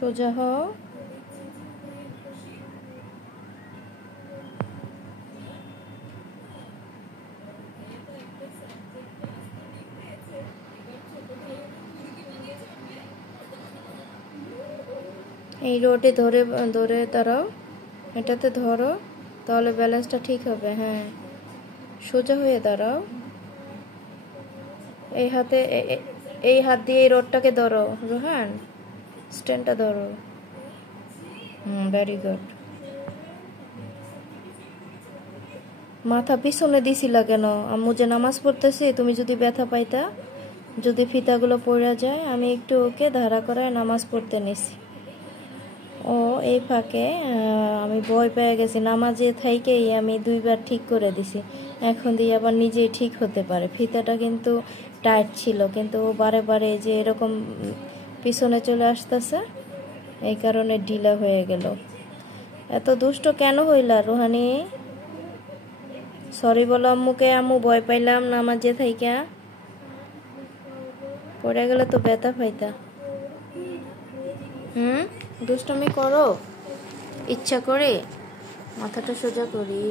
সোজা হও। এই রোডে ধরে ধরে দাঁড়াও, এটাতে ধরো, তাহলে ব্যালেন্সটা ঠিক হবে। হ্যাঁ, সোজা হয়ে দাঁড়াও। এই হাতে এই হাত দিয়ে এই রোডটাকে ধরো রোহান, স্ট্যান্ডটা ধরো। Very good. মাথা পিছনে দিছিলা কেন? আম্মু যে নামাজ পড়তেছি, তুমি যদি ব্যথা পাইতা, যদি ফিতাগুলো পড়ে যায়, আমি একটু ওকে ধারা করায় নামাজ পড়তে নিছি। ও এই ফাঁকে আমি ভয় পেয়ে গেছি, নামাজে থাইকেই আমি 2বার ঠিক করে দিছি। এখন দিয়ে আবার নিজেই ঠিক হতে পারে। ফিতাটা কিন্তু টাইট ছিল, কিন্তু ও বারে বারে যে এরকম পিছনে চলে আসতেছে, এই কারণে ঢিলা হয়ে গেল। এত দুষ্ট কেন হইলা রুহানি? সরি বলো আম্মুকে। আম্মু ভয় পাইলাম নামাজে থাইকা, পড়ে গেলে তো ব্যথা পাইতা। দুষ্টমি করো ইচ্ছা করে? মাথাটা সোজা করি।